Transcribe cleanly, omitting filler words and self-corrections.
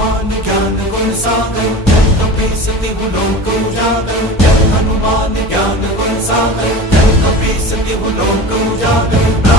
हनुमान ज्ञान गुण सागर, जय कपीस तिहु लोक उजागर। जय हनुमान ज्ञान गुण सागर, जय कपीस तिहु लोक उजागर।